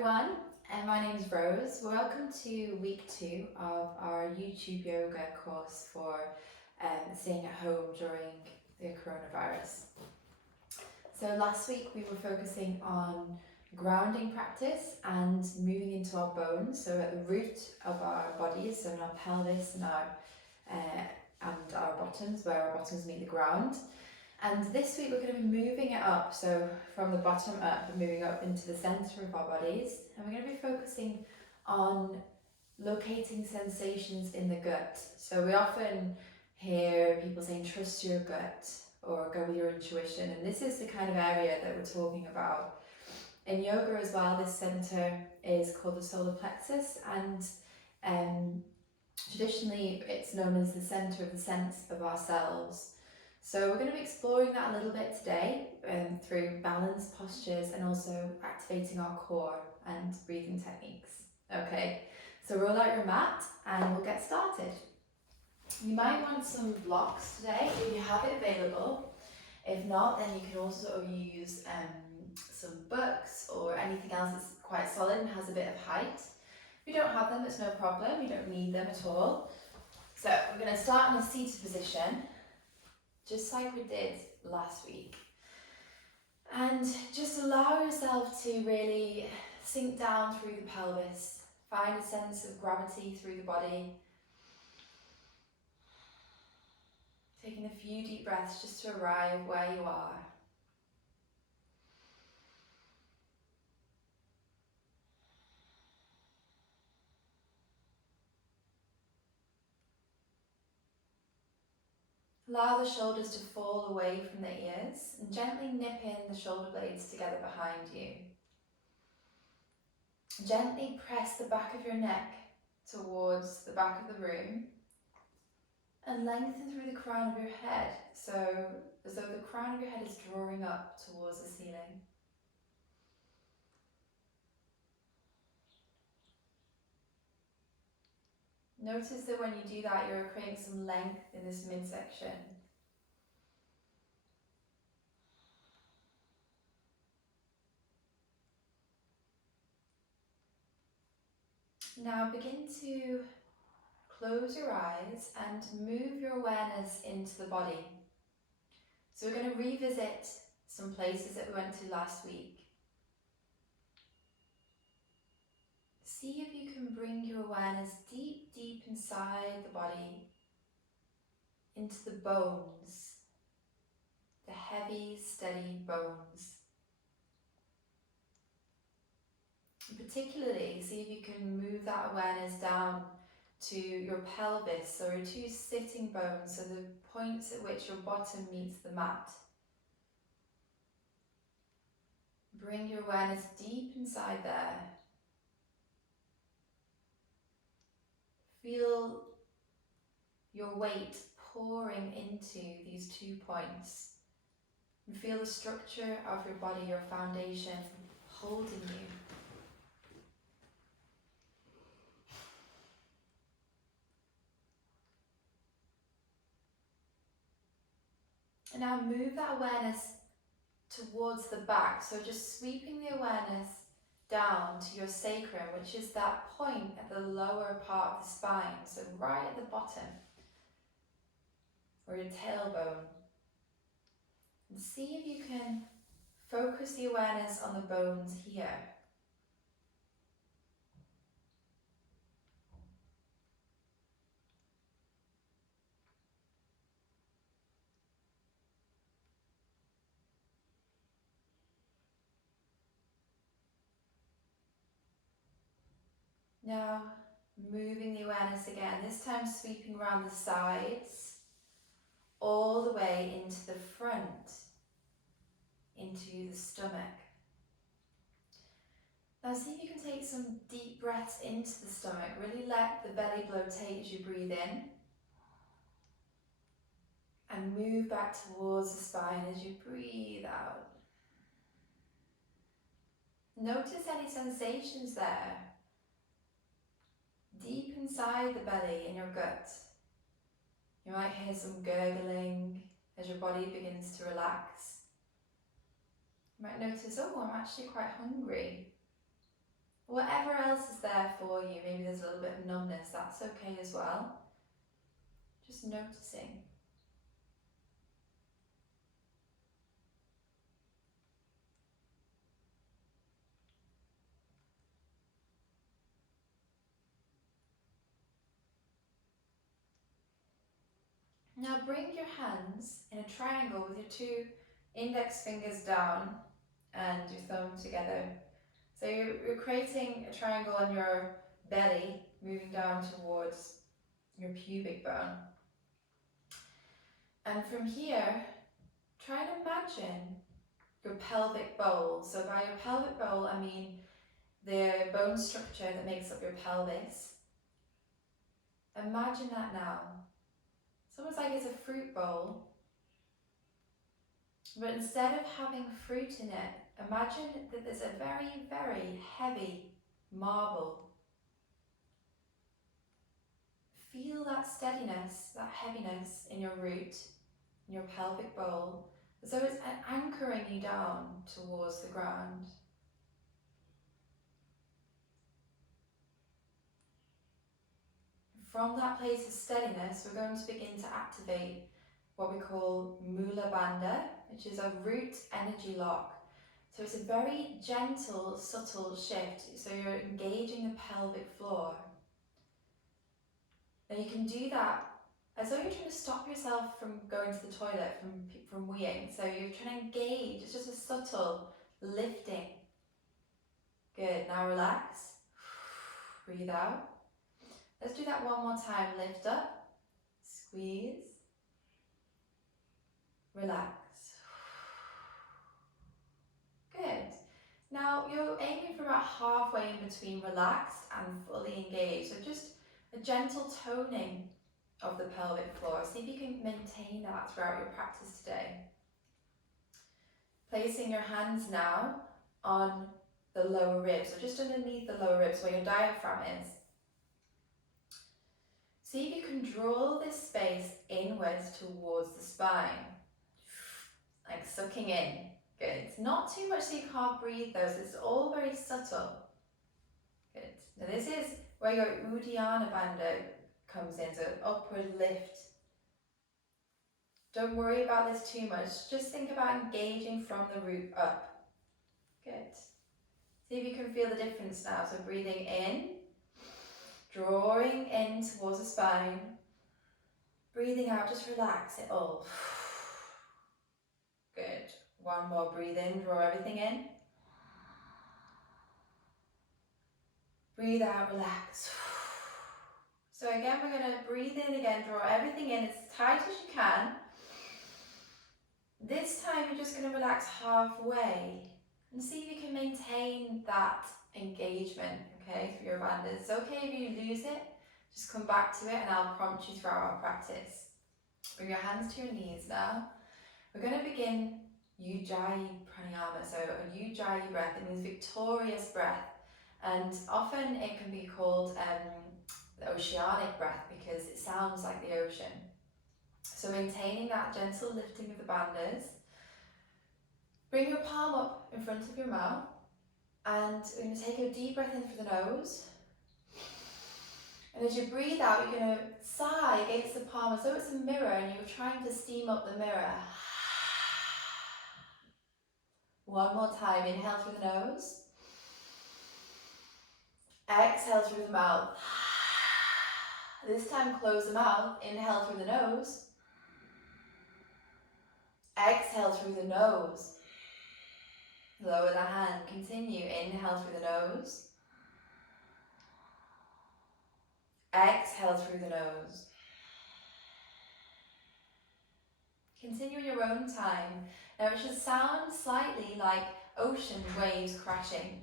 everyone, and my name is Rose. Welcome to week 2 of our YouTube yoga course for staying at home during the coronavirus. So last week we were focusing on grounding practice and moving into our bones, so at the root of our bodies, so in our pelvis and our bottoms, where our bottoms meet the ground. And this week we're going to be moving it up, so from the bottom up, moving up into the centre of our bodies, and we're going to be focusing on locating sensations in the gut. So we often hear people saying trust your gut or go with your intuition, and this is the kind of area that we're talking about. In yoga as well, this centre is called the solar plexus, and traditionally it's known as the centre of the sense of ourselves. So we're going to be exploring that a little bit today through balanced postures and also activating our core and breathing techniques. Okay, so roll out your mat and we'll get started. You might want some blocks today if you have it available. If not, then you can also use some books or anything else that's quite solid and has a bit of height. If you don't have them, it's no problem. You don't need them at all. So we're going to start in a seated position, just like we did last week. And just allow yourself to really sink down through the pelvis. Find a sense of gravity through the body. Taking a few deep breaths just to arrive where you are. Allow the shoulders to fall away from the ears and gently nip in the shoulder blades together behind you. Gently press the back of your neck towards the back of the room and lengthen through the crown of your head, so as though the crown of your head is drawing up towards the ceiling. Notice that when you do that, you're creating some length in this midsection. Now begin to close your eyes and move your awareness into the body. So we're going to revisit some places that we went to last week. See if you can bring your awareness deep, deep inside the body, into the bones, the heavy, steady bones. And particularly, see if you can move that awareness down to your pelvis, or your two sitting bones, so the points at which your bottom meets the mat. Bring your awareness deep inside there. Feel your weight pouring into these 2 points. And feel the structure of your body, your foundation, holding you. And now move that awareness towards the back. So just sweeping the awareness down to your sacrum, which is that point at the lower part of the spine, so right at the bottom, or your tailbone. And see if you can focus the awareness on the bones here. Now, moving the awareness again, this time sweeping around the sides, all the way into the front, into the stomach. Now see if you can take some deep breaths into the stomach. Really let the belly bloatate as you breathe in. And move back towards the spine as you breathe out. Notice any sensations there. Deep inside the belly, in your gut. You might hear some gurgling as your body begins to relax. You might notice, oh, I'm actually quite hungry. Whatever else is there for you, maybe there's a little bit of numbness, that's okay as well. Just noticing. Now bring your hands in a triangle with your 2 index fingers down and your thumb together. So you're creating a triangle on your belly, moving down towards your pubic bone. And from here, try and imagine your pelvic bowl. So by your pelvic bowl, I mean the bone structure that makes up your pelvis. Imagine that now. It's almost like it's a fruit bowl, but instead of having fruit in it, imagine that there's a very, very heavy marble. Feel that steadiness, that heaviness in your root, in your pelvic bowl, as though it's anchoring you down towards the ground. From that place of steadiness, we're going to begin to activate what we call Mula Bandha, which is a root energy lock. So it's a very gentle, subtle shift. So you're engaging the pelvic floor. Now you can do that as though you're trying to stop yourself from going to the toilet, from weeing. So you're trying to engage, it's just a subtle lifting. Good, now relax, breathe out. Let's do that one more time. Lift up, squeeze, relax. Good. Now you're aiming for about halfway in between relaxed and fully engaged. So just a gentle toning of the pelvic floor. See if you can maintain that throughout your practice today. Placing your hands now on the lower ribs, so just underneath the lower ribs where your diaphragm is. See if you can draw this space inwards towards the spine, like sucking in. Good. Not too much so you can't breathe though, so it's all very subtle. Good. Now this is where your Uddiyana Bandha comes in, so upward lift. Don't worry about this too much, just think about engaging from the root up. Good. See if you can feel the difference now, so breathing in, drawing in towards the spine, breathing out, just relax it all. Good. One more, breathe in, draw everything in. Breathe out, relax. So again, we're going to breathe in again, draw everything in as tight as you can. This time you're just going to relax halfway and see if you can maintain that engagement, okay, through your bandhas. It's okay if you lose it, just come back to it and I'll prompt you throughout our practice. Bring your hands to your knees now. We're going to begin Ujjayi pranayama, so a Ujjayi breath, it means victorious breath, and often it can be called the oceanic breath because it sounds like the ocean. So maintaining that gentle lifting of the bandhas. Bring your palm up in front of your mouth and we're going to take a deep breath in through the nose. And as you breathe out, you're going to sigh against the palm as though it's a mirror and you're trying to steam up the mirror. One more time, inhale through the nose. Exhale through the mouth. This time close the mouth, inhale through the nose. Exhale through the nose. Lower the hand, continue, inhale through the nose. Exhale through the nose. Continue in your own time. Now it should sound slightly like ocean waves crashing.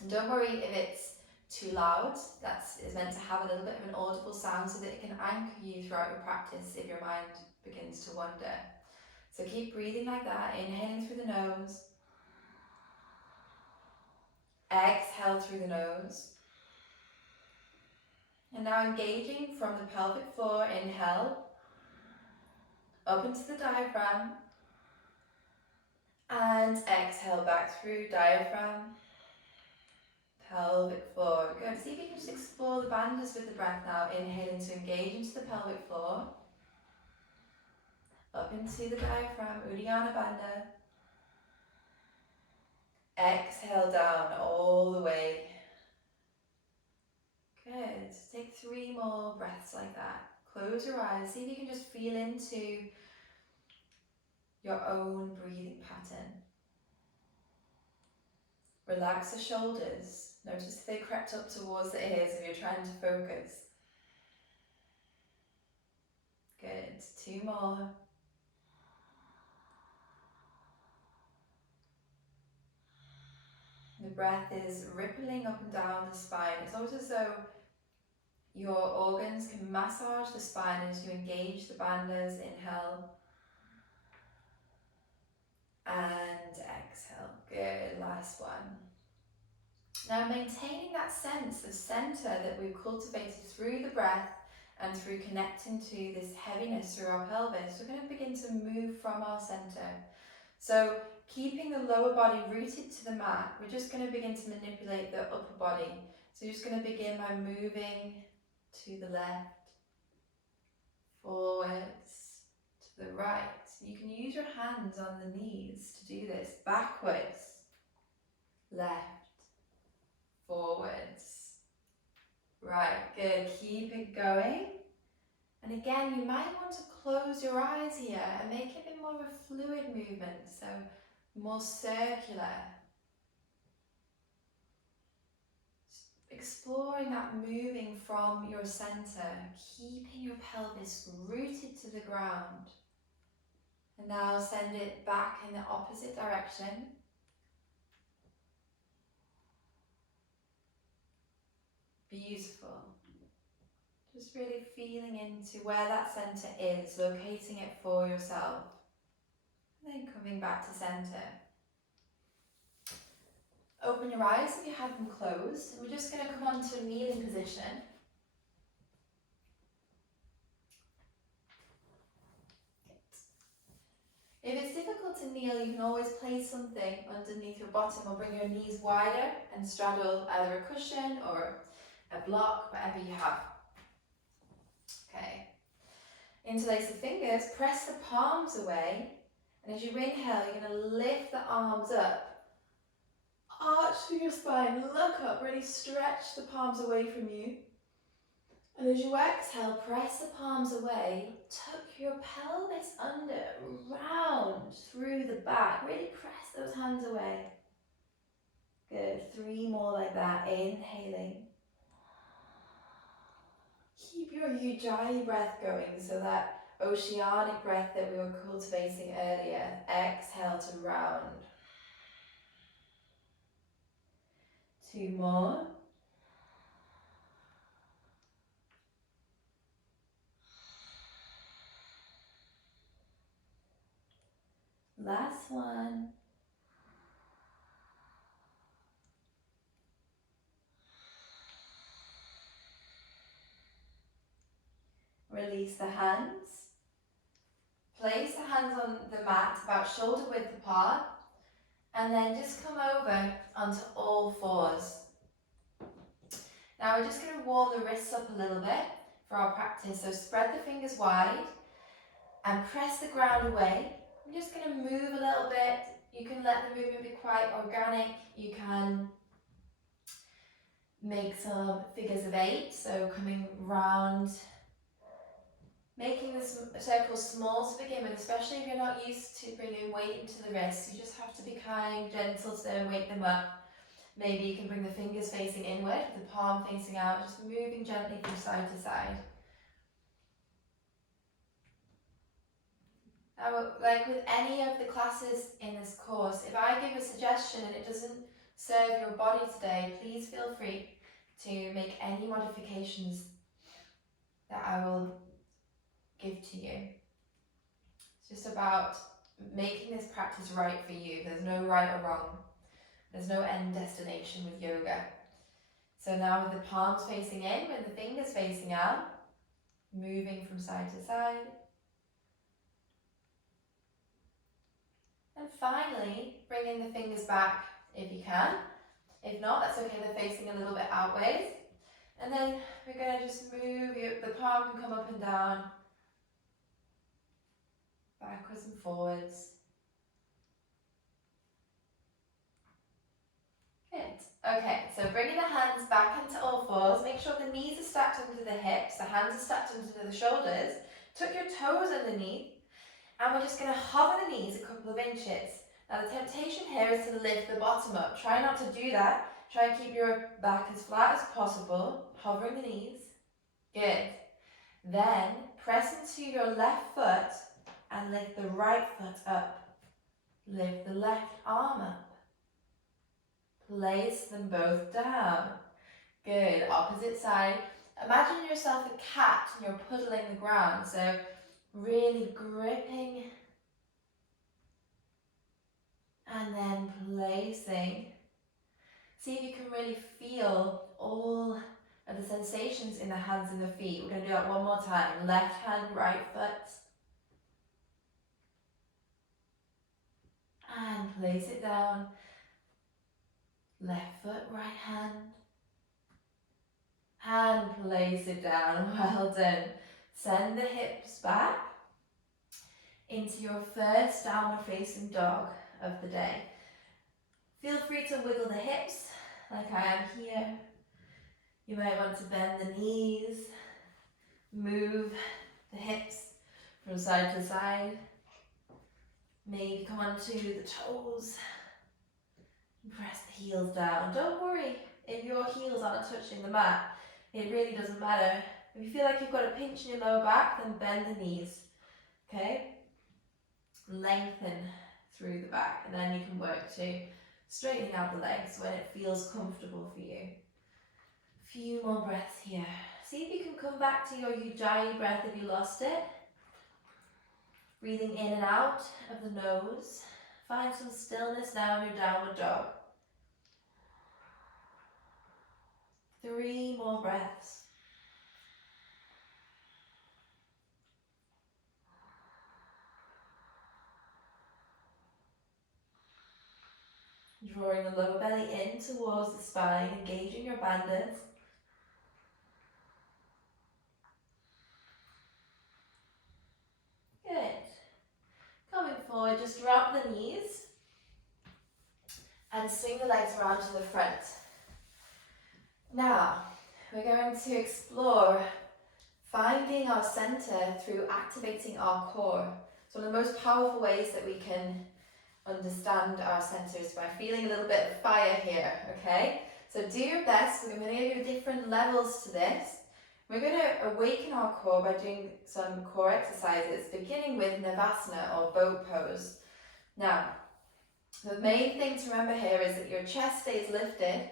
And don't worry if it's too loud, that is meant to have a little bit of an audible sound so that it can anchor you throughout your practice if your mind begins to wander. So keep breathing like that, inhaling through the nose. Exhale through the nose. And now engaging from the pelvic floor, inhale, up into the diaphragm. And exhale back through diaphragm, pelvic floor. Good. See if you can just explore the bandhas with the breath now. Inhaling to engage into the pelvic floor. Up into the diaphragm, Uddiyana Bandha. Exhale down all the way. Good. Take 3 more breaths like that. Close your eyes. See if you can just feel into your own breathing pattern. Relax the shoulders. Notice if they crept up towards the ears if you're trying to focus. Good. 2 more. The breath is rippling up and down the spine. It's almost as though your organs can massage the spine as you engage the bandhas. Inhale and exhale. Good. Last one. Now maintaining that sense of centre that we've cultivated through the breath and through connecting to this heaviness through our pelvis, we're going to begin to move from our centre. So keeping the lower body rooted to the mat, we're just going to begin to manipulate the upper body. So you're just going to begin by moving to the left, forwards, to the right. You can use your hands on the knees to do this. Backwards, left, forwards, right. Good. Keep it going. And again, you might want to close your eyes here and make it a bit more of a fluid movement, so more circular. Exploring that moving from your centre, keeping your pelvis rooted to the ground. And now send it back in the opposite direction. Beautiful. Just really feeling into where that centre is, locating it for yourself. And then coming back to centre. Open your eyes if you have them closed. We're just going to come onto a kneeling position. If it's difficult to kneel, you can always place something underneath your bottom or bring your knees wider and straddle either a cushion or a block, whatever you have. Okay. Interlace the fingers, press the palms away, and as you inhale, you're going to lift the arms up. Arch through your spine, look up, really stretch the palms away from you. And as you exhale, press the palms away, tuck your pelvis under, round through the back. Really press those hands away. Good, 3 more like that, inhaling. Keep your Ujjayi breath going, so that oceanic breath that we were cultivating earlier. Exhale to round. 2 more. Last one. Release the hands. Place the hands on the mat about shoulder width apart, and then just come over onto all fours. Now we're just going to warm the wrists up a little bit for our practice. So spread the fingers wide and press the ground away. I'm just going to move a little bit. You can let the movement be quite organic. You can make some figures of 8, so coming round, making this circle small to begin with, especially if you're not used to bringing weight into the wrists. You just have to be kind, gentle to them, wake them up. Maybe you can bring the fingers facing inward, the palm facing out, just moving gently from side to side. Now, like with any of the classes in this course, if I give a suggestion and it doesn't serve your body today, please feel free to make any modifications that I will give to you. It's just about making this practice right for you. There's no right or wrong. There's no end destination with yoga. So now with the palms facing in, with the fingers facing out, moving from side to side. And finally, bringing the fingers back if you can, If not, that's okay, they're facing a little bit outwards. And then we're going to just move, the palm can come up and down, backwards and forwards. Good. Okay, so bringing the hands back into all fours, make sure the knees are stacked under the hips, the hands are stacked under the shoulders, tuck your toes underneath, and we're just going to hover the knees a couple of inches. Now the temptation here is to lift the bottom up. Try not to do that. Try and keep your back as flat as possible, hovering the knees. Good. Then press into your left foot and lift the right foot up. Lift the left arm up. Place them both down. Good. Opposite side. Imagine yourself a cat and you're puddling the ground. So really gripping and then placing. See if you can really feel all of the sensations in the hands and the feet. We're going to do that one more time. Left hand, right foot. And place it down. Left foot, right hand. And place it down. Well done. Send the hips back into your first downward facing dog of the day. Feel free to wiggle the hips like I am here. You might want to bend the knees, move the hips from side to side. Maybe come onto the toes. Press the heels down. Don't worry if your heels aren't touching the mat. It really doesn't matter. If you feel like you've got a pinch in your lower back, then bend the knees. Okay? Lengthen through the back, and then you can work to straightening out the legs when it feels comfortable for you. A few more breaths here. See if you can come back to your Ujjayi breath if you lost it. Breathing in and out of the nose. Find some stillness now in your downward dog. 3 more breaths. Drawing the lower belly in towards the spine, engaging your bandhas. Good. Coming forward, just drop the knees and swing the legs around to the front. Now, we're going to explore finding our center through activating our core. It's one of the most powerful ways that we can understand our centers by feeling a little bit of fire here, okay? So do your best. We're going to give you different levels to this. We're going to awaken our core by doing some core exercises, beginning with Navasana or boat pose. Now, the main thing to remember here is that your chest stays lifted.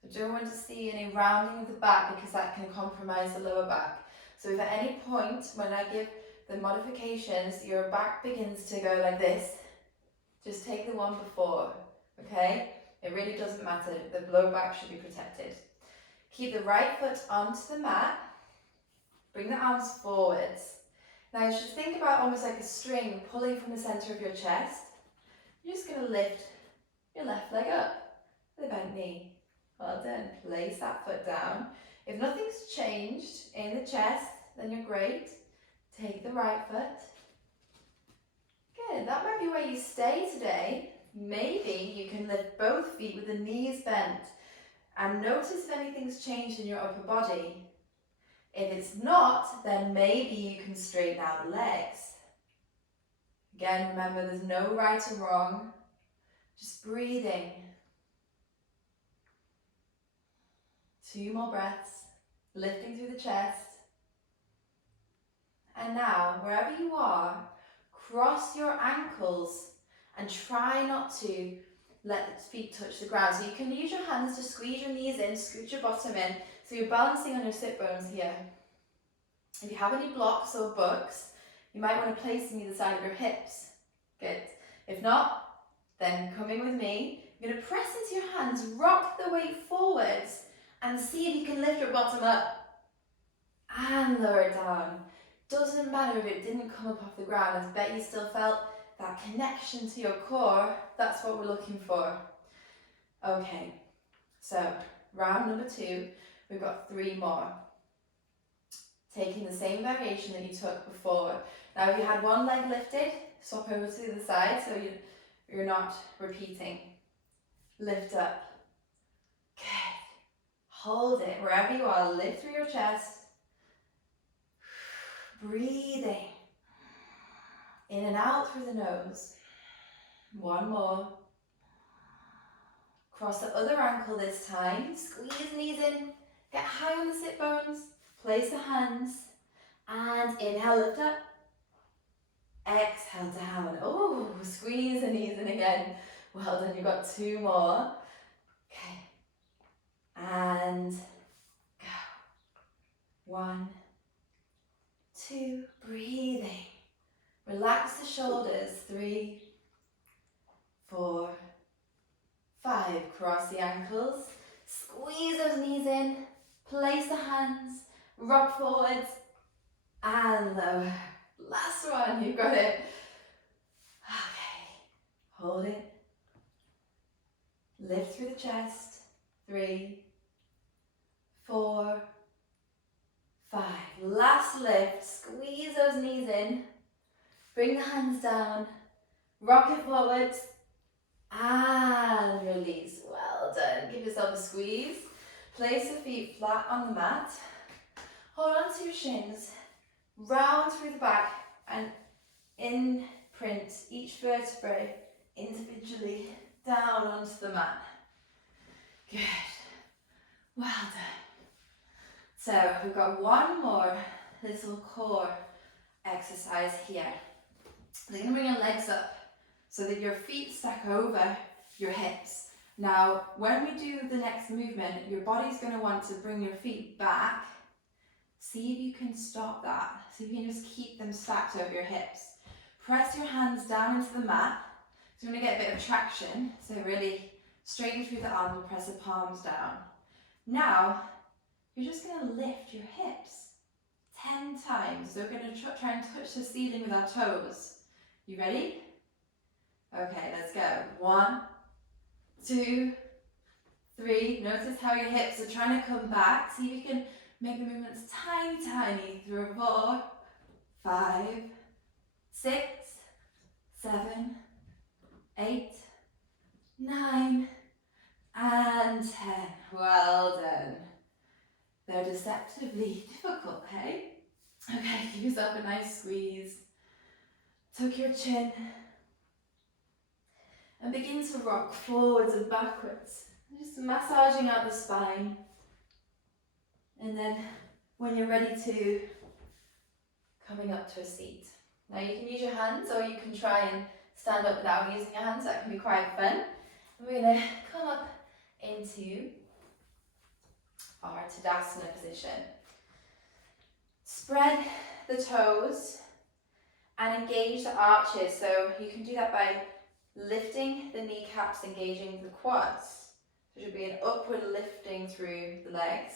So don't want to see any rounding of the back because that can compromise the lower back. So if at any point when I give the modifications, your back begins to go like this, just take the one before, okay? It really doesn't matter. The lower back should be protected. Keep the right foot onto the mat. Bring the arms forwards. Now you should think about almost like a string pulling from the center of your chest. You're just going to lift your left leg up with a bent knee. Well done. Place that foot down. If nothing's changed in the chest, then you're great. Take the right foot. Good. That might be where you stay today. Maybe you can lift both feet with the knees bent and notice if anything's changed in your upper body. If it's not, then maybe you can straighten out the legs. Again, remember there's no right or wrong, just breathing. 2 more breaths, lifting through the chest. And now, wherever you are, cross your ankles and try not to let the feet touch the ground. So you can use your hands to squeeze your knees in, scoot your bottom in, so you're balancing on your sit bones here. If you have any blocks or books, you might want to place them either side of your hips. Good. If not, then come in with me. You're going to press into your hands, rock the weight forwards, and see if you can lift your bottom up and lower it down. Doesn't matter if it didn't come up off the ground. I bet you still felt that connection to your core. That's what we're looking for. Okay, So round number 2, we've got 3 more. Taking the same variation that you took before. Now if you had one leg lifted, swap over to the other side so you're not repeating. Lift up. Good. Hold it wherever you are. Lift through your chest. Breathing. In and out through the nose. One more. Cross the other ankle this time. Squeeze knees in. Get high on the sit bones. Place the hands. And inhale, lift up. Exhale down. Oh, squeeze the knees in again. Well done, you've got 2 more. Okay. And go. 1, 2, breathing. Relax the shoulders. 3, 4, 5. Cross the ankles. Squeeze those knees in. Place the hands. Rock forwards. And lower. Last one, you've got it. Okay. Hold it. Lift through the chest. 3, 4, 5. Last lift. Squeeze those knees in. Bring the hands down. Rock it forwards. And release. Well done. Give yourself a squeeze. Place the feet flat on the mat. Hold on to your shins. Round through the back and imprint each vertebrae individually down onto the mat. Good. Well done. So we've got one more little core exercise here. You're going to bring your legs up so that your feet stack over your hips. Now, when we do the next movement, your body's going to want to bring your feet back. See if you can stop that. See if you can just keep them stacked over your hips. Press your hands down into the mat. So you're going to get a bit of traction. So really straighten through the arms and press the palms down. Now, you're just going to lift your hips 10 times. So we're going to try and touch the ceiling with our toes. You ready? Okay, let's go. 1, 2, 3. Notice how your hips are trying to come back. See if you can make the movements tiny, tiny. 3, 4, 5, 6, 7, 8, 9, and 10. Well done. They're deceptively difficult, hey? Okay, give yourself a nice squeeze. Tuck your chin. And begin to rock forwards and backwards. Just massaging out the spine. And then when you're ready to, coming up to a seat. Now you can use your hands or you can try and stand up without using your hands. That can be quite fun. And we're going to come up into our Tadasana position. Spread the toes and engage the arches. So you can do that by lifting the kneecaps, engaging the quads. So it should be an upward lifting through the legs.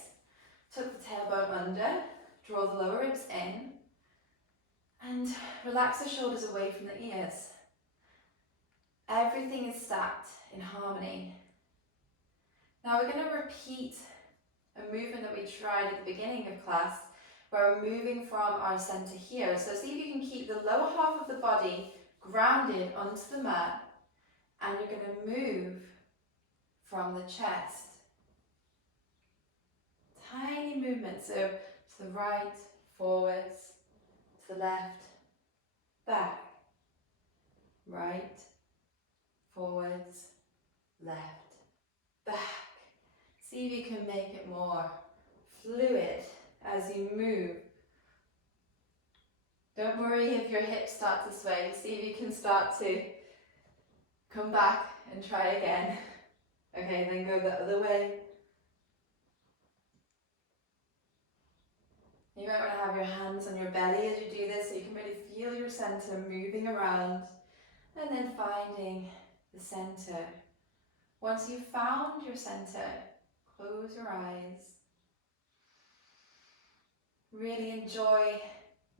Tuck the tailbone under, draw the lower ribs in, and relax the shoulders away from the ears. Everything is stacked in harmony. Now we're going to repeat a movement that we tried at the beginning of class, where we're moving from our center here. So see if you can keep the lower half of the body grounded onto the mat, and you're going to move from the chest. Tiny movements, so to the right, forwards, to the left, back, right, forwards, left, back. See if you can make it more fluid as you move. Don't worry if your hips start to sway. See if you can start to come back and try again. Okay, then go the other way. You might want to have your hands on your belly as you do this so you can really feel your center moving around and then finding the center. Once you've found your center, close your eyes. Really enjoy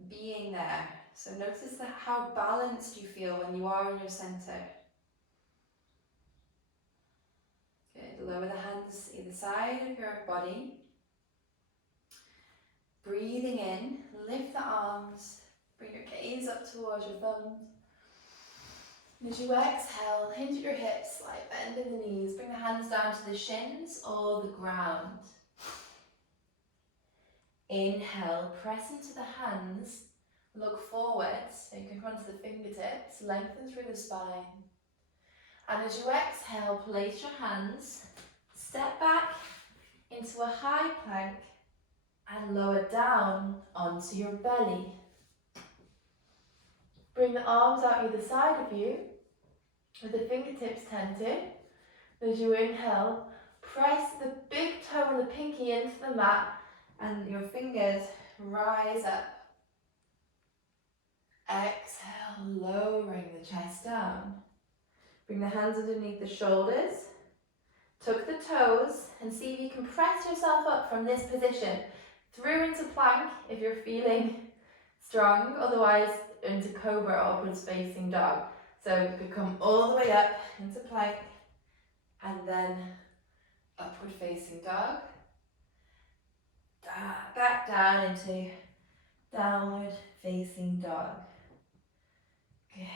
being there. So notice how balanced you feel when you are in your center. Good. lower the hands either side of your body. Breathing in, lift the arms, bring your gaze up towards your thumbs. And as you exhale, hinge at your hips, slight bend in the knees, bring the hands down to the shins or the ground. Inhale, press into the hands, look forwards, so you can come to the fingertips, lengthen through the spine. And as you exhale, place your hands, step back into a high plank and lower down onto your belly. Bring the arms out either side of you with the fingertips tented. As you inhale, press the big toe and the pinky into the mat and your fingers rise up. Exhale, lowering the chest down. Bring the hands underneath the shoulders. Tuck the toes and see if you can press yourself up from this position through into plank if you're feeling strong, otherwise into cobra or upwards facing dog. So you could come all the way up into plank and then upward facing dog. Back down into downward facing dog. Good.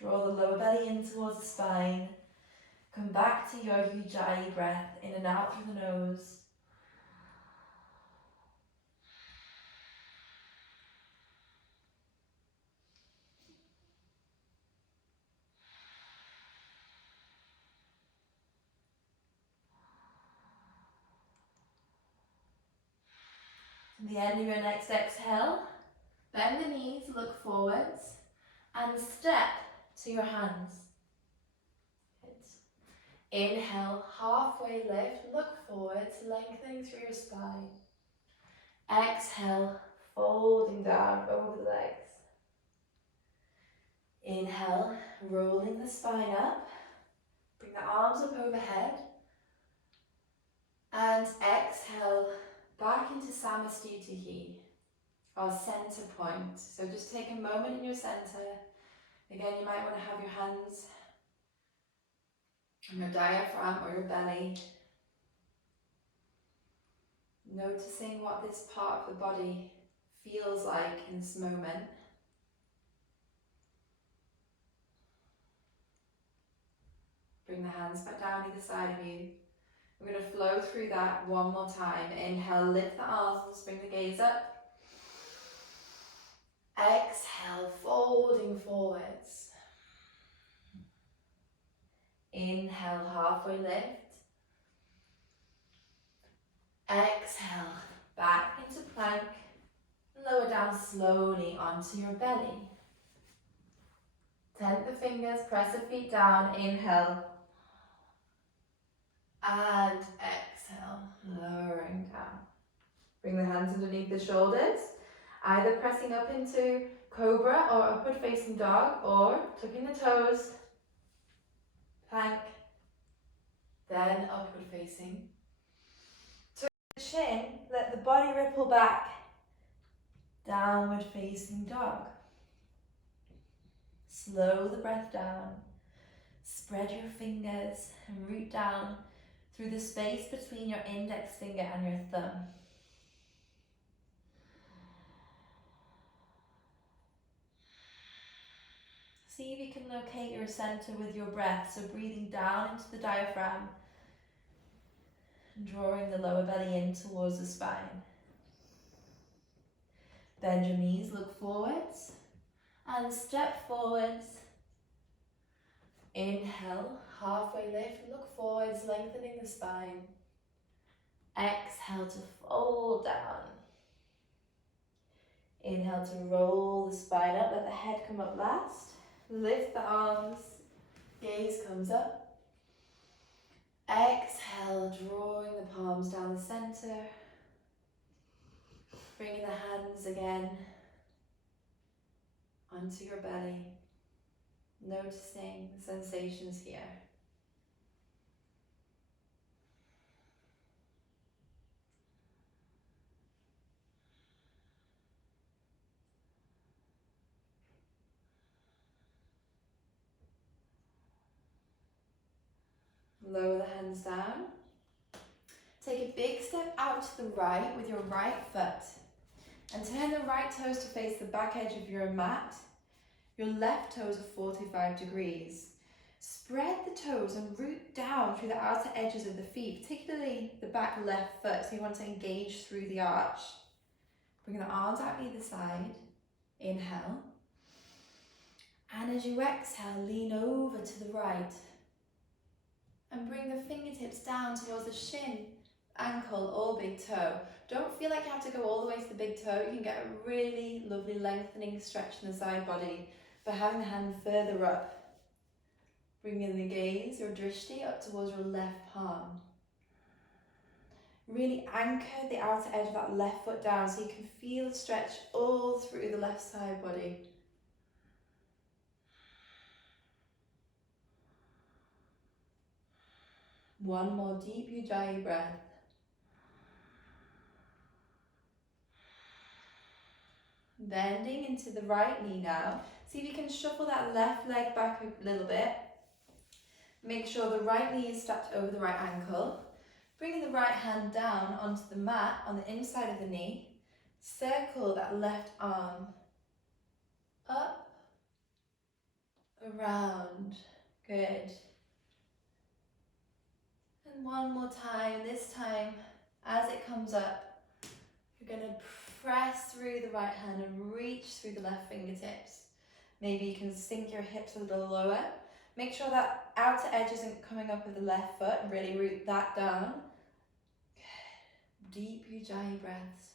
Draw the lower belly in towards the spine. Come back to your Ujjayi breath, in and out through the nose. At the end of your next exhale, bend the knees, look forwards, and step to your hands. Good. Inhale, halfway lift, look forwards, lengthening through your spine. Exhale, folding down over the legs. Inhale, rolling the spine up. Bring the arms up overhead. And exhale, back into Samastitihi, our center point. So just take a moment in your center. Again, you might want to have your hands on your diaphragm or your belly. Noticing what this part of the body feels like in this moment. Bring the hands back down either side of you. We're going to flow through that one more time. Inhale, lift the arms, bring the gaze up. Exhale, folding forwards. Inhale, halfway lift. Exhale, back into plank. Lower down slowly onto your belly. Tent the fingers, press the feet down. Inhale. And exhale, lowering down. Bring the hands underneath the shoulders, either pressing up into cobra or upward facing dog, or tucking the toes, plank, then upward facing. Tuck the chin, let the body ripple back, downward facing dog. Slow the breath down, spread your fingers and root down through the space between your index finger and your thumb. See if you can locate your center with your breath, so breathing down into the diaphragm and drawing the lower belly in towards the spine. Bend your knees, look forwards and step forwards. Inhale, halfway lift, look forwards, lengthening the spine. Exhale to fold down. Inhale to roll the spine up, let the head come up last. Lift the arms, gaze comes up. Exhale, drawing the palms down the center. Bringing the hands again onto your belly. Noticing the sensations here. Lower the hands down. Take a big step out to the right with your right foot and turn the right toes to face the back edge of your mat. Your left toes are 45 degrees. Spread the toes and root down through the outer edges of the feet, particularly the back left foot, so you want to engage through the arch. Bring the arms out either side. Inhale. And as you exhale, lean over to the right. And bring the fingertips down towards the shin, ankle or big toe. Don't feel like you have to go all the way to the big toe. You can get a really lovely lengthening stretch in the side body by having the hand further up. Bringing the gaze, your drishti, up towards your left palm. Really anchor the outer edge of that left foot down so you can feel the stretch all through the left side body. One more deep Ujjayi breath. Bending into the right knee now. See if you can shuffle that left leg back a little bit. Make sure the right knee is strapped over the right ankle. Bringing the right hand down onto the mat on the inside of the knee. Circle that left arm up, around. Good. And one more time. This time, as it comes up, you're going to press through the right hand and reach through the left fingertips. Maybe you can sink your hips a little lower. Make sure that outer edge isn't coming up with the left foot. Really root that down. Good. Deep Ujjayi breaths.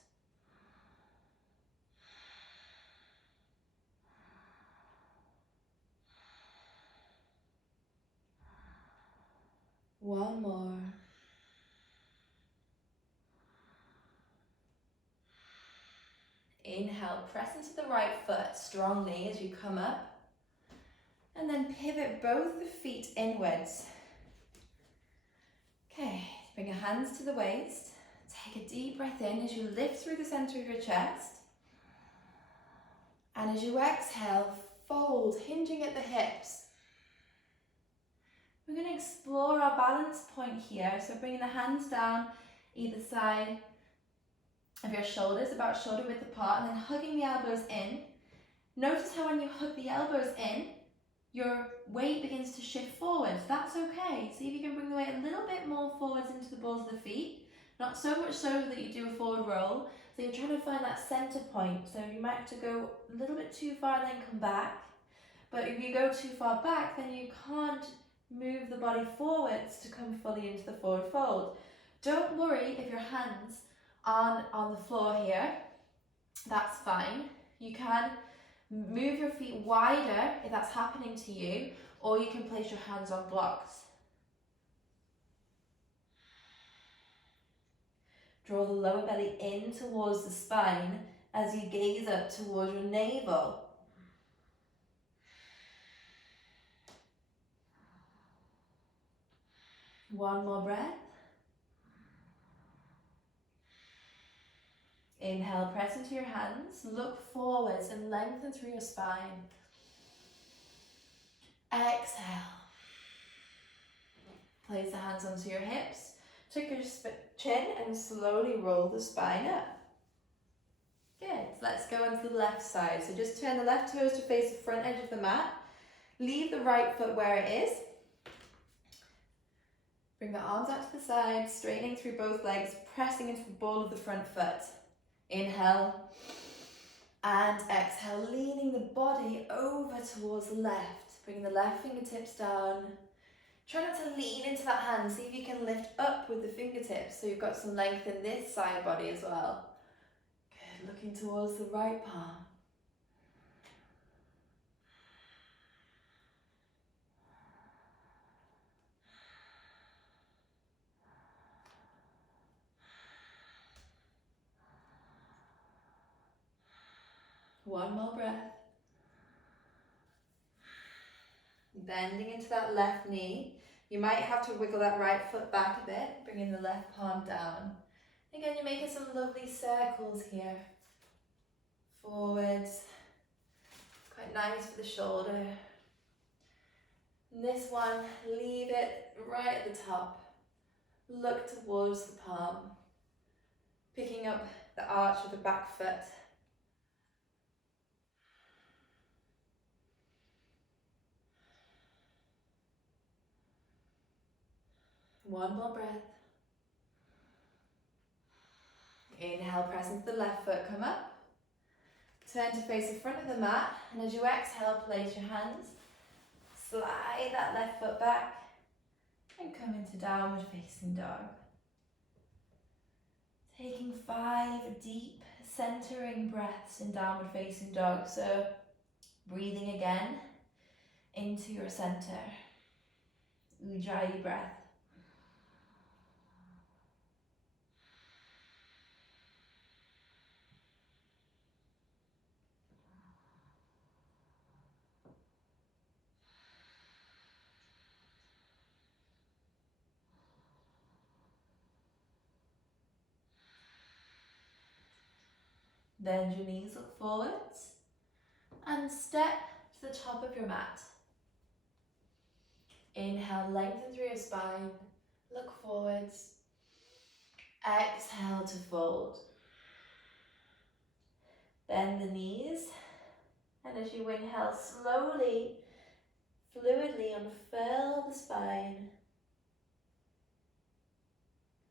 One more. Inhale, press into the right foot strongly as you come up. And then pivot both the feet inwards. Okay, bring your hands to the waist. Take a deep breath in as you lift through the center of your chest. And as you exhale, fold, hinging at the hips. We're going to explore our balance point here. So bringing the hands down either side of your shoulders, about shoulder width apart, and then hugging the elbows in. Notice how when you hug the elbows in, your weight begins to shift forwards. That's okay. See if you can bring the weight a little bit more forwards into the balls of the feet. Not so much so that you do a forward roll. So you're trying to find that center point. So you might have to go a little bit too far and then come back. But if you go too far back, then you can't move the body forwards to come fully into the forward fold. Don't worry if your hands aren't on the floor here. That's fine. You can move your feet wider if that's happening to you, or you can place your hands on blocks. Draw the lower belly in towards the spine as you gaze up towards your navel. One more breath. Inhale, press into your hands, look forwards and lengthen through your spine. Exhale. Place the hands onto your hips. Tuck your chin and slowly roll the spine up. Good. Let's go onto the left side. So just turn the left toes to face the front edge of the mat. Leave the right foot where it is. Bring the arms out to the side, straightening through both legs, pressing into the ball of the front foot. Inhale and exhale, leaning the body over towards the left. Bringing the left fingertips down. Try not to lean into that hand. See if you can lift up with the fingertips so you've got some length in this side body as well. Good, looking towards the right palm. One more breath. Bending into that left knee. You might have to wiggle that right foot back a bit, bringing the left palm down. Again, you're making some lovely circles here. Forwards. Quite nice for the shoulder. And this one, leave it right at the top, look towards the palm, picking up the arch of the back foot. One more breath. Inhale, press into the left foot, come up. Turn to face the front of the mat, and as you exhale, place your hands. Slide that left foot back and come into downward facing dog. Taking 5 deep centering breaths in downward facing dog. So breathing again into your center. Ujjayi breath. Bend your knees, look forwards, and step to the top of your mat. Inhale, lengthen through your spine, look forwards. Exhale to fold. Bend the knees, and as you inhale, slowly, fluidly unfurl the spine,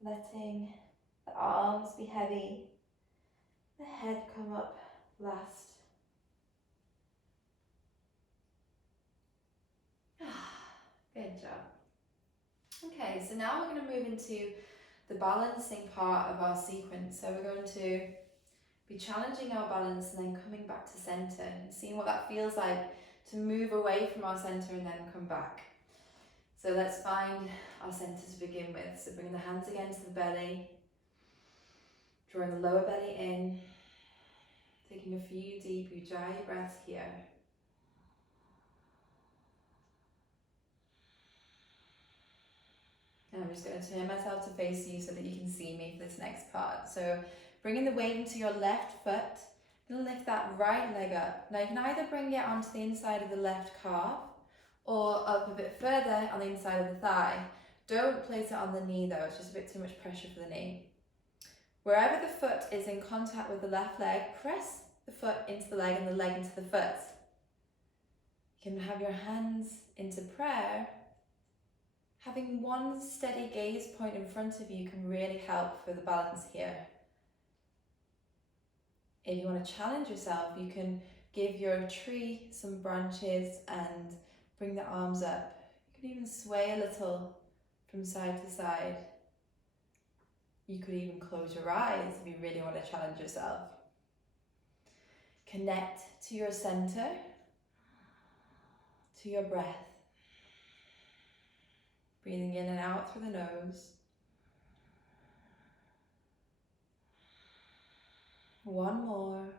letting the arms be heavy, the head come up last. Good job. Okay, so now we're going to move into the balancing part of our sequence. So we're going to be challenging our balance and then coming back to center and seeing what that feels like to move away from our center and then come back. So let's find our center to begin with. So bring the hands again to the belly, drawing the lower belly in, taking a few deep Ujjayi breaths here. And I'm just going to turn myself to face you so that you can see me for this next part. So bringing the weight into your left foot, and lift that right leg up. Now you can either bring it onto the inside of the left calf or up a bit further on the inside of the thigh. Don't place it on the knee though, it's just a bit too much pressure for the knee. Wherever the foot is in contact with the left leg, press the foot into the leg and the leg into the foot. You can have your hands into prayer. Having one steady gaze point in front of you can really help for the balance here. If you want to challenge yourself, you can give your tree some branches and bring the arms up. You could even sway a little from side to side. You could even close your eyes if you really want to challenge yourself. Connect to your center, to your breath. Breathing in and out through the nose. One more.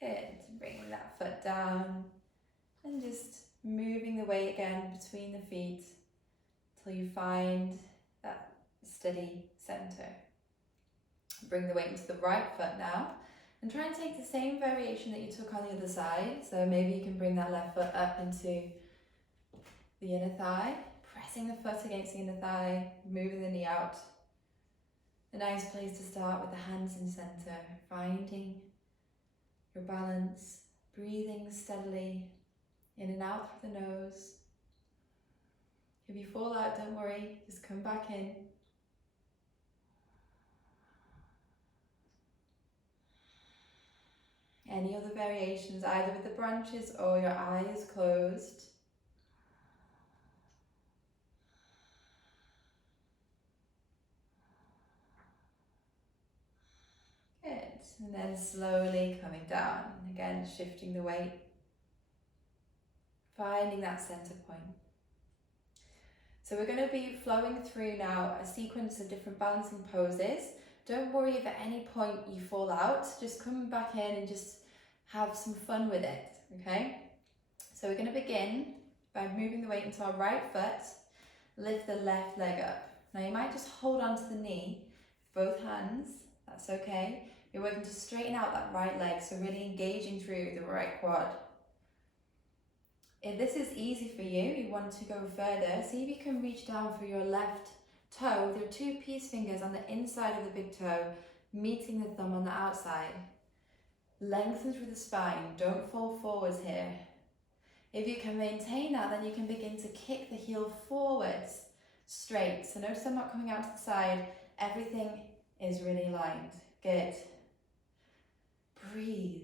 Good. Bringing that foot down and just moving the weight again between the feet till you find that steady center. Bring the weight into the right foot now and try and take the same variation that you took on the other side. So maybe you can bring that left foot up into the inner thigh, pressing the foot against the inner thigh, moving the knee out. A nice place to start with the hands in center, finding your balance, breathing steadily in and out through the nose. If you fall out, don't worry, just come back in. Any other variations, either with the branches or your eyes closed. Good, and then slowly coming down, again shifting the weight, finding that center point. So we're going to be flowing through now a sequence of different balancing poses. Don't worry if at any point you fall out, just come back in and just have some fun with it, okay? So we're going to begin by moving the weight into our right foot, lift the left leg up. Now you might just hold on to the knee, both hands, that's okay. You're working to straighten out that right leg, so really engaging through the right quad. If this is easy for you, you want to go further, see if you can reach down for your left toe with your 2 peace fingers on the inside of the big toe, meeting the thumb on the outside. Lengthen through the spine, don't fall forwards here. If you can maintain that, then you can begin to kick the heel forwards, straight. So notice I'm not coming out to the side, everything is really lined. Good. Breathe.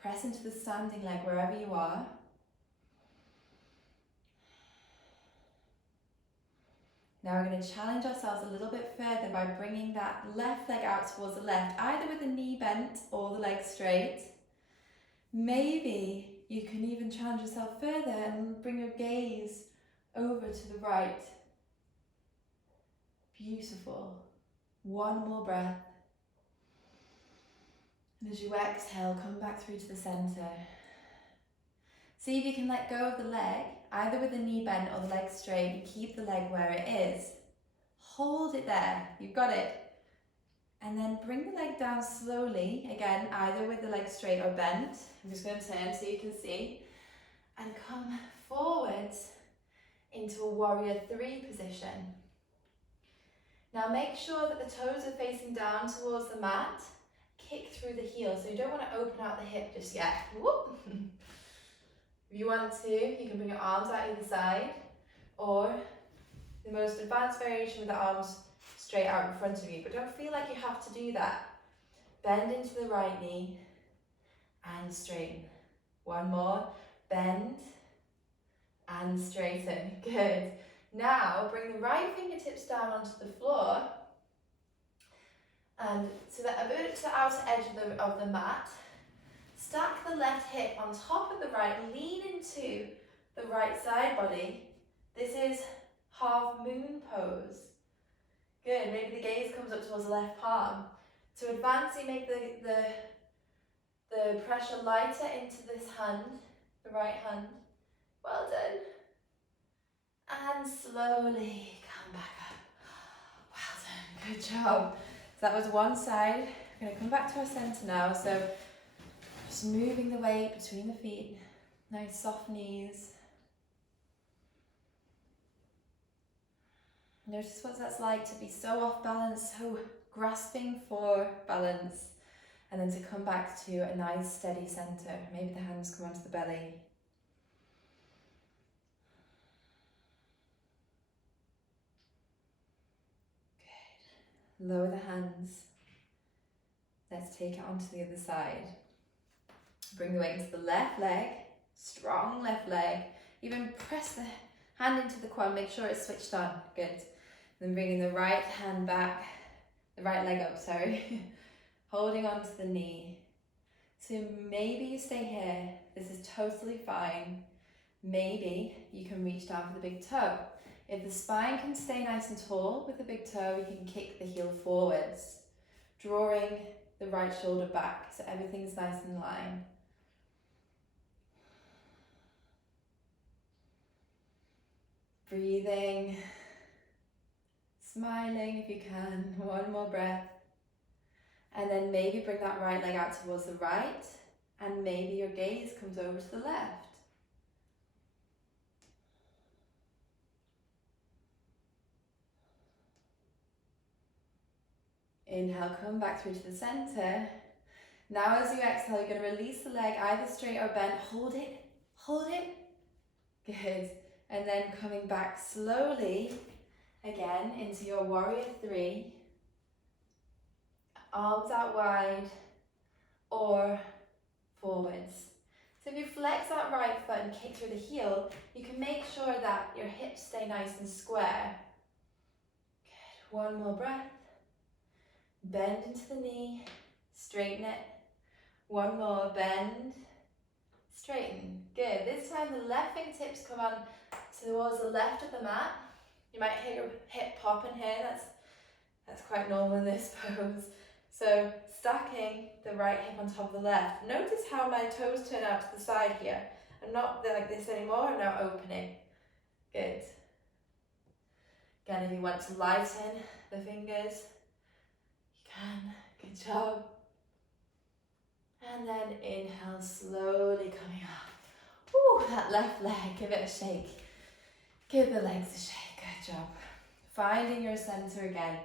Press into the standing leg wherever you are. Now we're going to challenge ourselves a little bit further by bringing that left leg out towards the left, either with the knee bent or the leg straight. Maybe you can even challenge yourself further and bring your gaze over to the right. Beautiful. One more breath. And as you exhale, come back through to the center. See if you can let go of the leg, either with the knee bent or the leg straight, and keep the leg where it is. Hold it there, you've got it. And then bring the leg down slowly, again, either with the leg straight or bent. I'm just going to turn so you can see. And come forwards into a warrior 3 position. Now make sure that the toes are facing down towards the mat. Kick through the heel, so you don't want to open out the hip just yet. Whoop. If you want to, you can bring your arms out either side, or the most advanced variation with the arms straight out in front of you, but don't feel like you have to do that. Bend into the right knee and straighten. One more, bend and straighten. Good. Now bring the right fingertips down onto the floor and to the outer edge of the mat. Stack the left hip on top of the right, lean into the right side body. This is half moon pose. Good, maybe the gaze comes up towards the left palm. To advance, you make the pressure lighter into this hand, the right hand. Well done. And slowly come back up. Well done, good job. So that was one side. We're going to come back to our center now. So just moving the weight between the feet, nice soft knees. Notice what that's like to be so off balance, so grasping for balance, and then to come back to a nice steady center. Maybe the hands come onto the belly. Good. Lower the hands. Let's take it onto the other side. Bring the weight into the left leg, strong left leg. Even press the hand into the quad, make sure it's switched on. Good. Then bringing the right hand back, the right leg up, sorry. Holding onto the knee. So maybe you stay here. This is totally fine. Maybe you can reach down for the big toe. If the spine can stay nice and tall with the big toe, you can kick the heel forwards, drawing the right shoulder back so everything's nice in line. Breathing, smiling if you can, one more breath. And then maybe bring that right leg out towards the right, and maybe your gaze comes over to the left. Inhale, come back through to the center. Now as you exhale, you're going to release the leg either straight or bent. Hold it, hold it. Good. And then coming back slowly again into your warrior 3. Arms out wide or forwards. So if you flex that right foot and kick through the heel, you can make sure that your hips stay nice and square. Good. One more breath. Bend into the knee, straighten it. One more, bend, straighten. Good. This time the left fingertips come on towards the left of the mat. You might hear your hip pop in here. That's quite normal in this pose. So stacking the right hip on top of the left. Notice how my toes turn out to the side here. I'm not like this anymore, I'm now opening. Good. Again, if you want to lighten the fingers, you can. Good job. And then inhale, slowly coming up. Woo. that left leg, give it a shake. Give the legs a shake, good job. Finding your center again.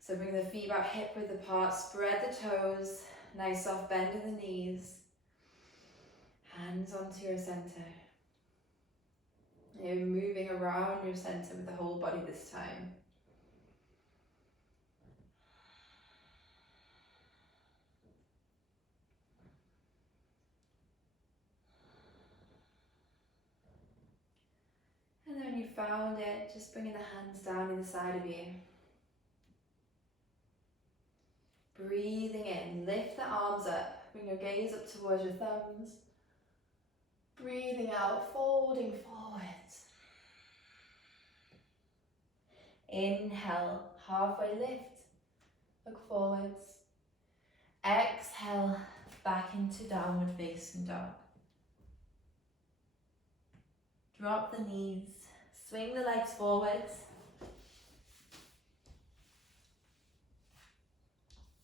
So bring the feet about hip width apart, spread the toes, nice soft bend in the knees. Hands onto your center. You're moving around your center with the whole body this time. And then when you found it, just bringing the hands down either side of you. Breathing in, lift the arms up, bring your gaze up towards your thumbs. Breathing out, folding forwards. Inhale, halfway lift, look forwards. Exhale, back into downward facing dog. Drop the knees, swing the legs forwards.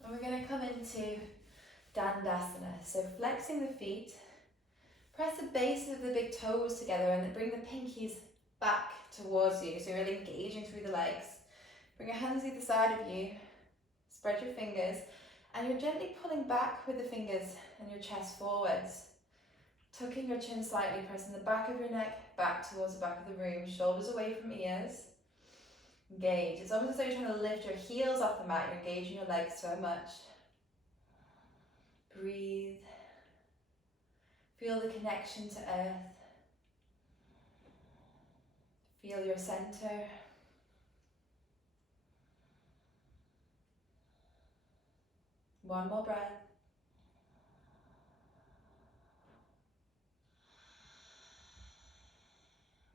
And we're going to come into Dandasana. So flexing the feet, press the bases of the big toes together and then bring the pinkies back towards you. So you're really engaging through the legs. Bring your hands either side of you, spread your fingers, and you're gently pulling back with the fingers and your chest forwards. Tucking your chin slightly, pressing the back of your neck back towards the back of the room, shoulders away from ears. Engage. It's almost as though you're trying to lift your heels off the mat, you're engaging your legs so much. Breathe. Feel the connection to earth. Feel your center. One more breath.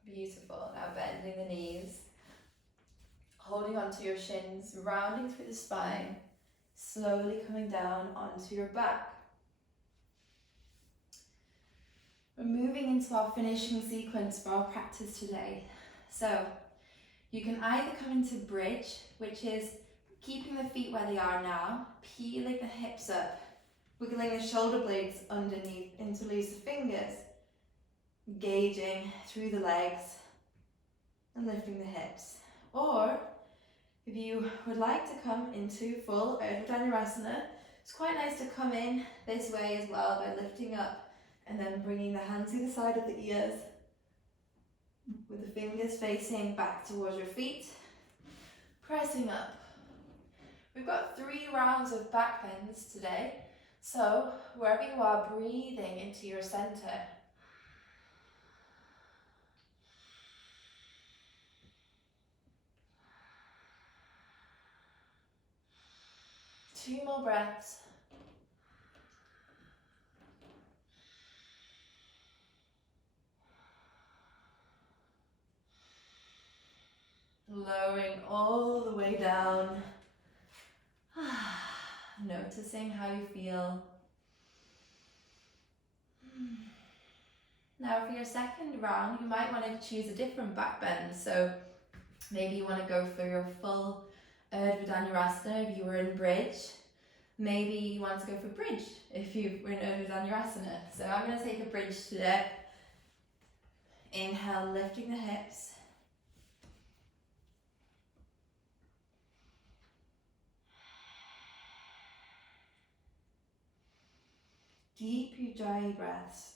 Beautiful. Now bending the knees, holding onto your shins, rounding through the spine, slowly coming down onto your back. We're moving into our finishing sequence for our practice today. So you can either come into bridge, which is keeping the feet where they are now, peeling the hips up, wiggling the shoulder blades underneath, interlace the fingers, engaging through the legs and lifting the hips. Or if you would like to come into full Urdhva Dhanurasana, it's quite nice to come in this way as well by lifting up and then bringing the hands either side of the ears with the fingers facing back towards your feet, pressing up. We've got 3 rounds of back bends today, so wherever you are, breathing into your center. Two more breaths. Lowering all the way down. Noticing how you feel. Now for your second round, you might want to choose a different back bend. So maybe you want to go for your full Urdhva Dhanurasana if you were in bridge. Maybe you want to go for bridge if you were in Urdhva Dhanurasana. So I'm going to take a bridge today. Inhale, lifting the hips. Deep Ujjayi breaths.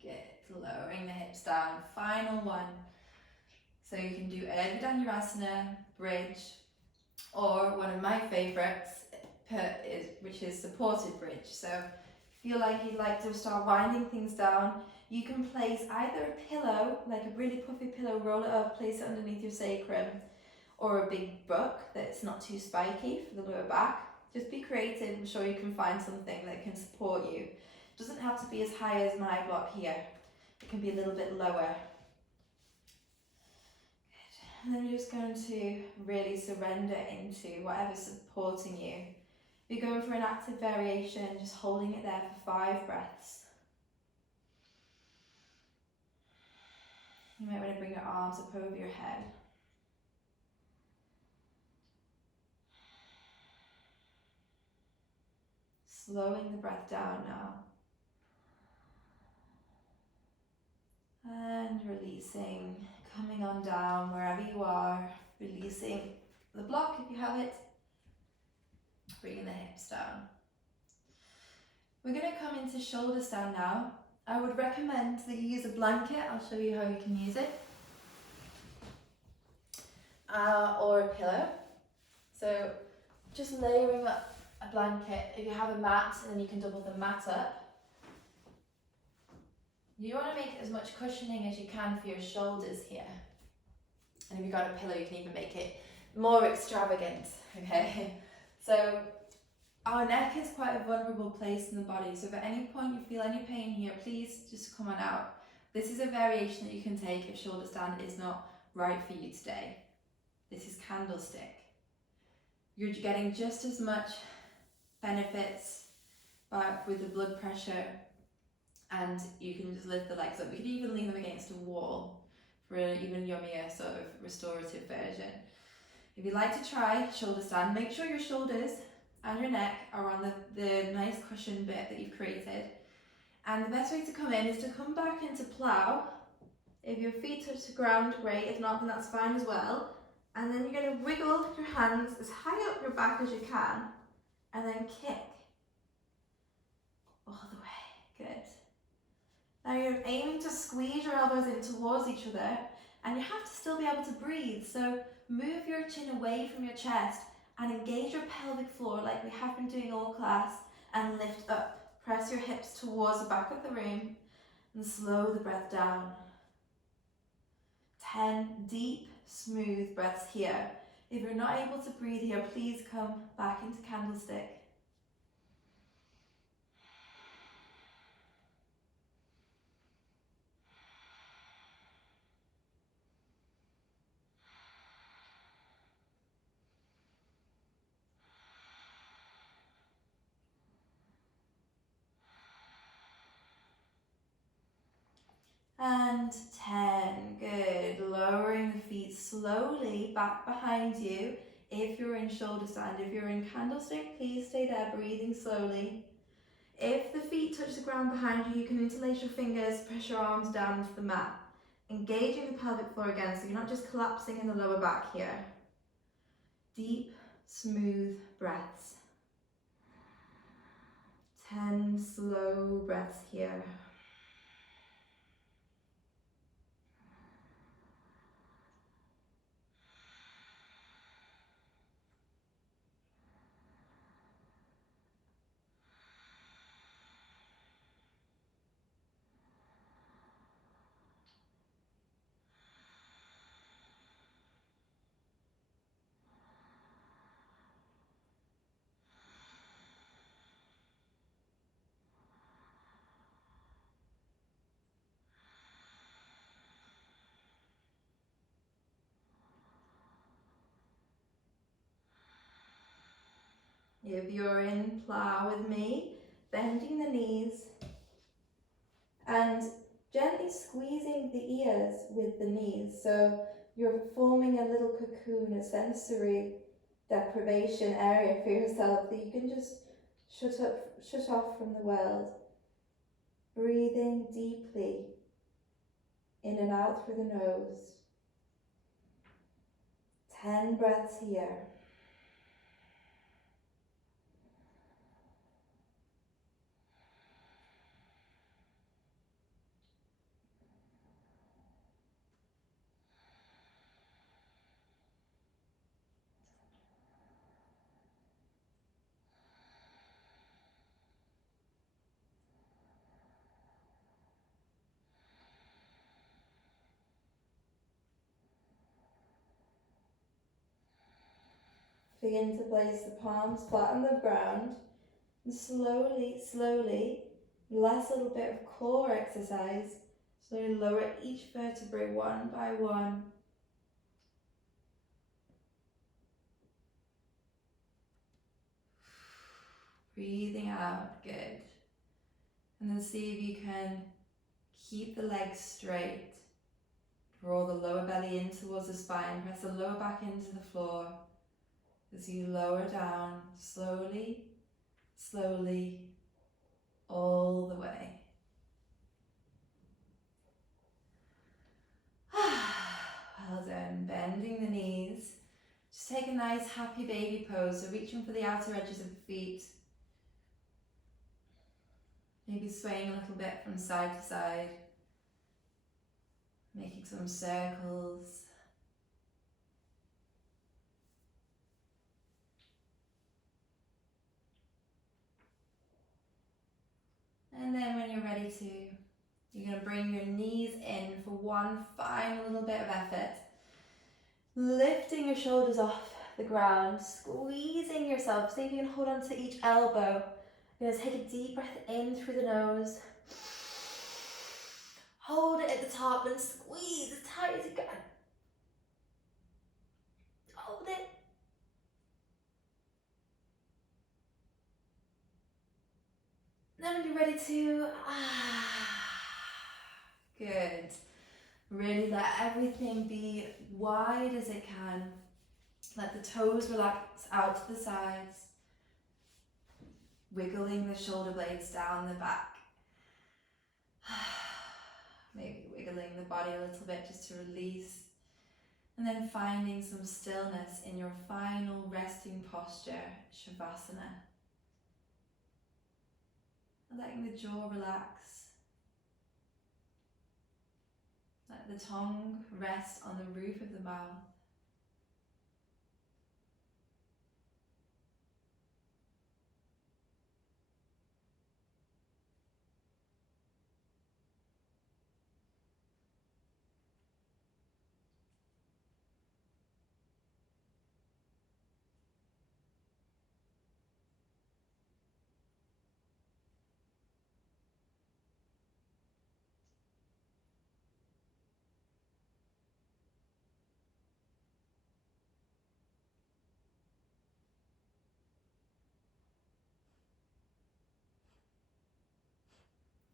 Good. Lowering the hips down. Final one. So you can do Urdhva Dhanurasana, bridge, or one of my favourites, which is supported bridge. So feel like you'd like to start winding things down, you can place either a pillow, like a really puffy pillow, roll it up, place it underneath your sacrum, or a big book that's not too spiky for the lower back. Just be creative. I'm sure you can find something that can support you. It doesn't have to be as high as my block here. It can be a little bit lower. Good. And then you're just going to really surrender into whatever's supporting you. If you're going for an active variation, just holding it there for 5 breaths. You might want to bring your arms up over your head. Slowing the breath down now. And releasing, coming on down wherever you are, releasing the block if you have it, bringing the hips down. We're going to come into shoulder stand now. I would recommend that you use a blanket. I'll show you how you can use it. Or a pillow. So just layering up a blanket. If you have a mat, then you can double the mat up. You want to make as much cushioning as you can for your shoulders here. And if you've got a pillow, you can even make it more extravagant, okay? So our neck is quite a vulnerable place in the body. So if at any point you feel any pain here, please just come on out. This is a variation that you can take if shoulder stand is not right for you today. This is candlestick. You're getting just as much benefits with the blood pressure, and you can just lift the legs up. You could even lean them against a wall for an even yummier sort of restorative version. If you'd like to try shoulder stand, make sure your shoulders and your neck are on the nice cushion bit that you've created. And the best way to come in is to come back into plow. If your feet touch the ground, great. If not, then that's fine as well. And then you're going to wiggle your hands as high up your back as you can, and then kick all the way. Good. Now you're aiming to squeeze your elbows in towards each other, and you have to still be able to breathe. So move your chin away from your chest and engage your pelvic floor like we have been doing all class, and lift up. Press your hips towards the back of the room and slow the breath down. 10 deep, smooth breaths here. If you're not able to breathe here, please come back into candlestick. And 10, good. Lowering the feet slowly back behind you. If you're in shoulder stand, if you're in candlestick, please stay there, breathing slowly. If the feet touch the ground behind you, you can interlace your fingers, press your arms down into the mat. Engaging the pelvic floor again, so you're not just collapsing in the lower back here. Deep, smooth breaths. 10 slow breaths here. If you're in plow with me, bending the knees and gently squeezing the ears with the knees. So you're forming a little cocoon, a sensory deprivation area for yourself that you can just shut off from the world. Breathing deeply in and out through the nose. 10 breaths here. Begin to place the palms flat on the ground, and slowly, last little bit of core exercise. Slowly lower each vertebrae one by one. Breathing out, good. And then see if you can keep the legs straight. Draw the lower belly in towards the spine. Press the lower back into the floor as you lower down slowly, slowly, all the way. Well done. Bending the knees. Just take a nice happy baby pose. So reaching for the outer edges of the feet. Maybe swaying a little bit from side to side. Making some circles. And then when you're ready to, you're going to bring your knees in for one final little bit of effort. Lifting your shoulders off the ground, squeezing yourself. See if you can hold on to each elbow. You're going to take a deep breath in through the nose. Hold it at the top and squeeze as tight as you can. Hold it. Then when you're ready to, good. Really let everything be wide as it can. Let the toes relax out to the sides. Wiggling the shoulder blades down the back. Maybe wiggling the body a little bit just to release. And then finding some stillness in your final resting posture, Shavasana. Letting the jaw relax. Let the tongue rest on the roof of the mouth.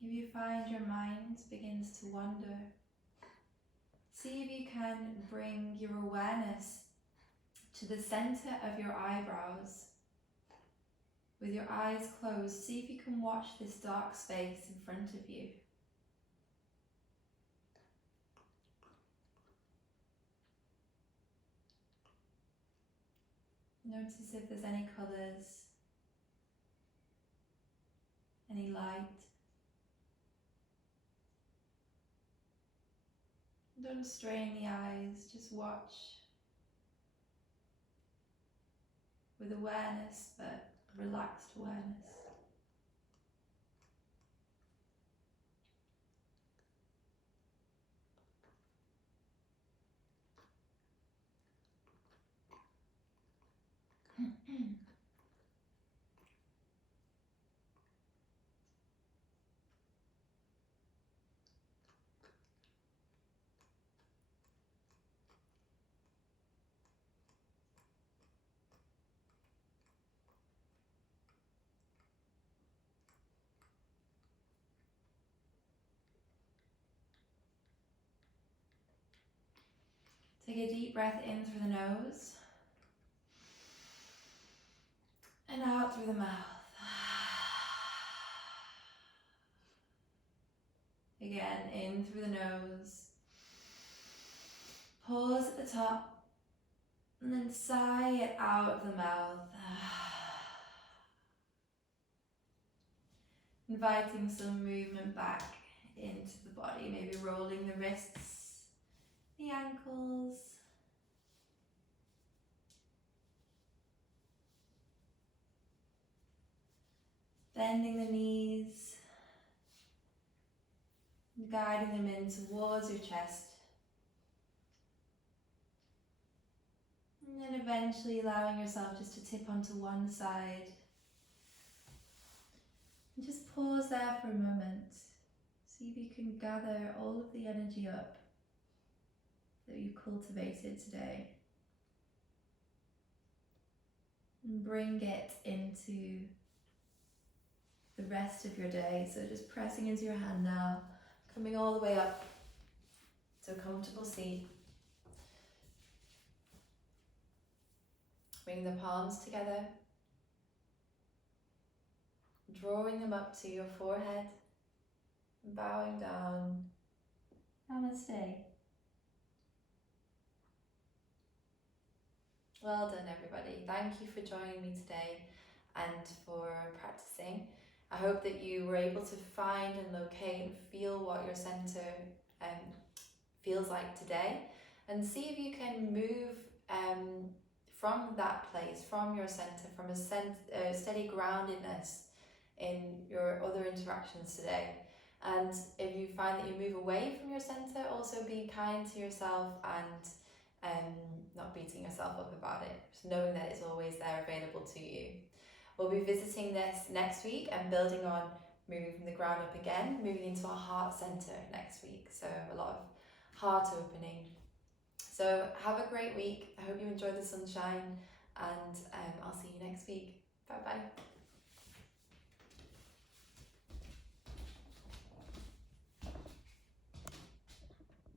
If you find your mind begins to wander, see if you can bring your awareness to the center of your eyebrows. With your eyes closed, see if you can watch this dark space in front of you. Notice if there's any colours, any light. Don't strain the eyes, just watch with awareness, but relaxed awareness. Take a deep breath in through the nose and out through the mouth. Again, in through the nose. Pause at the top and then sigh it out of the mouth. Inviting some movement back into the body, maybe rolling the wrists, the ankles. Bending the knees, guiding them in towards your chest. And then eventually allowing yourself just to tip onto one side. And just pause there for a moment. See if you can gather all of the energy up that you cultivated today. And bring it into the rest of your day. So just pressing into your hand now, coming all the way up to a comfortable seat. Bring the palms together, drawing them up to your forehead, bowing down. Namaste. Well done, everybody. Thank you for joining me today and for practicing. I hope that you were able to find and locate and feel what your centre feels like today, and see if you can move from that place, from your centre, from a steady groundedness in your other interactions today. And if you find that you move away from your centre, also be kind to yourself and not beating yourself up about it, just knowing that it's always there available to you. We'll be visiting this next week and building on moving from the ground up again, moving into our heart centre next week. So a lot of heart opening. So have a great week. I hope you enjoy the sunshine, and I'll see you next week. Bye bye.